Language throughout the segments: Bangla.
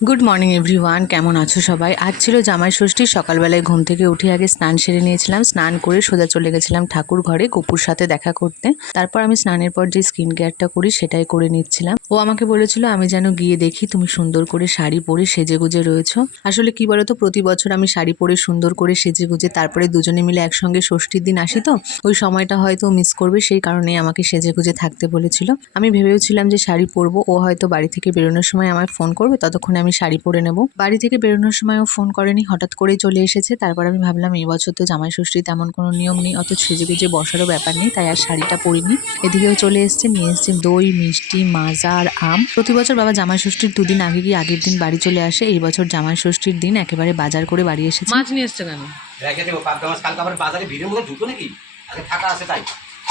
গুড মর্নিং এভরিওয়ান, কেমন আছো সবাই? আজ ছিল জামাই ষষ্ঠী। সকালবেলায় ঘুম থেকে উঠে আগে স্নান সেরে নিয়েছিলাম। স্নান করে সোজা চলে গেছিলাম ঠাকুর ঘরে গপুর সাথে দেখা করতে। তারপর আমি স্নানের পর যে স্কিন কেয়ারটা করি সেটাই করে নিচ্ছিলাম। ও আমাকে বলেছিল আমি যেন গিয়ে দেখি তুমি সুন্দর করে শাড়ি পরে সেজে গুজে রয়েছো। আসলে কি বলতো, প্রতি বছর আমি শাড়ি পরে সুন্দর করে সেজে গুজে তারপরে দুজনে মিলে একসঙ্গে ষষ্ঠীর দিন আসি, তো ওই সময়টা হয়তো মিস করবে, সেই কারণে আমাকে সেজে গুজে থাকতে বলেছিল। আমি ভেবেওছিলাম যে শাড়ি পরবো, ও হয়তো বাড়ি থেকে বেরোনোর সময় আমায় ফোন করবে, ততক্ষণে আমি শাড়ি পরে নেব। বাড়ি থেকে বেরোনোর সময় ও ফোন করেনি, হঠাৎ করেই চলে এসেছে। তারপর আমি ভাবলাম এই বছর তো জামাই ষষ্ঠী, তেমন কোনো নিয়ম নেই, অত সেজেগুজে বসারও ব্যাপার নেই, তাই আর শাড়িটা পরিনি। এদিকেও চলে এসেছে, নিয়ে এসেছে দই, মিষ্টি, মাজা আর আম। প্রতি বছর বাবা জামাই ষষ্ঠীর দুদিন আগে গিয়ে আগের দিন বাড়ি চলে আসে। এই বছর জামাই ষষ্ঠীর দিন একেবারে বাজার করে বাড়ি এসেছে। মাছ নিয়ে এসছে কেন? রেখে দেবো, পাবদা মাছ কালকে আবার বাজারে ভিড়ের মধ্যে ঢুকলো নাকি, আগে ফাঁকা আছে তাই।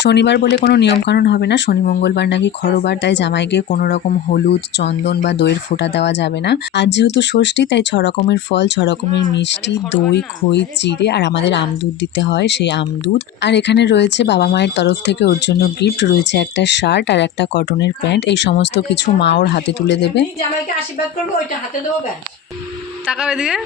শনিবার বলে কোনো নিয়মকানুন হবে না, শনি মঙ্গলবার নাকি খরবার, তাই জামাইকে কোনো রকম হলুদ, চন্দন বা দইয়ের ফোঁটা দেওয়া যাবে না। আজ যেহেতু ষষ্ঠী, তাই 6 রকমের ফল, 6 রকমের মিষ্টি, দই, খই, চিড়ে আর আমাদের আমদুধ দিতে হয়, সেই আমদুধ। আর এখানে রয়েছে বাবা মায়ের তরফ থেকে ওর জন্য গিফট, রয়েছে একটা শার্ট আর একটা কটনের প্যান্ট। এই সমস্ত কিছু মা ওর হাতে তুলে দেবে। জামাইকে আশীর্বাদ করবো, ওইটা হাতে দেবো, ব্যাস। তাকাও এদিকে।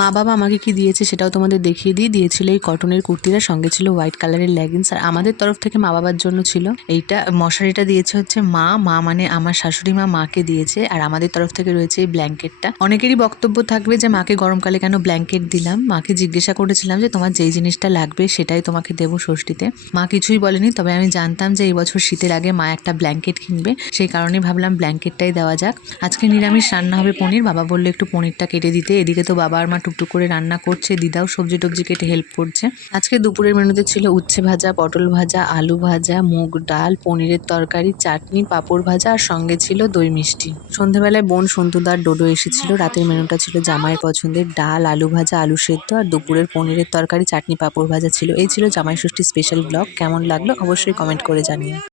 মা বাবা আমাকে কি দিয়েছে সেটাও তোমাদের দেখিয়ে দিয়েছিল এই কটনের কুর্তিটা, সঙ্গে ছিল হোয়াইট কালারের লেগিংস। আর আমাদের তরফ থেকে মা বাবার জন্য ছিল এইটা মশারিটা দিয়েছে হচ্ছে মা মানে আমার শাশুড়ি মাকে দিয়েছে। আর আমাদের তরফ থেকে রয়েছে এই ব্ল্যাঙ্কেটটা। অনেকেরই বক্তব্য থাকবে যে মাকে গরমকালে কেন ব্ল্যাঙ্কেট দিলাম। মাকে জিজ্ঞাসা করেছিলাম যে তোমার যেই জিনিসটা লাগবে সেটাই তোমাকে দেবো ষষ্ঠীতে। মা কিছুই বলেনি, তবে আমি জানতাম যে এই বছর শীতের আগে মা একটা ব্ল্যাঙ্কেট কিনবে, সেই কারণেই ভাবলাম ব্ল্যাঙ্কেটটাই দেওয়া যাক। আজকে নিরামিষ রান্না হবে, পনির। বাবা বললো একটু পনিরটা কেটে দিতে। এদিকে তো বাবা আর মা টুকটুক করে রান্না করছে, দিদাও সবজি টবজি কেটে হেল্প করছে। আজকে দুপুরের মেনুতে ছিল উচ্ছে ভাজা, পটল ভাজা, আলু ভাজা, মুগ ডাল, পনিরের তরকারি, চাটনি, পাঁপড় ভাজা আর সঙ্গে ছিল দই মিষ্টি। সন্ধ্যেবেলায় বোন সন্তুদার ডোডো এসেছিল। রাতের মেনুটা ছিল জামাইয়ের পছন্দের ডাল, আলু ভাজা, আলু সেদ্ধ আর দুপুরের পনিরের তরকারি, চাটনি, পাঁপড় ভাজা ছিল। এই ছিল জামাই ষষ্ঠী স্পেশাল ব্লগ। কেমন লাগলো অবশ্যই কমেন্ট করে জানিও।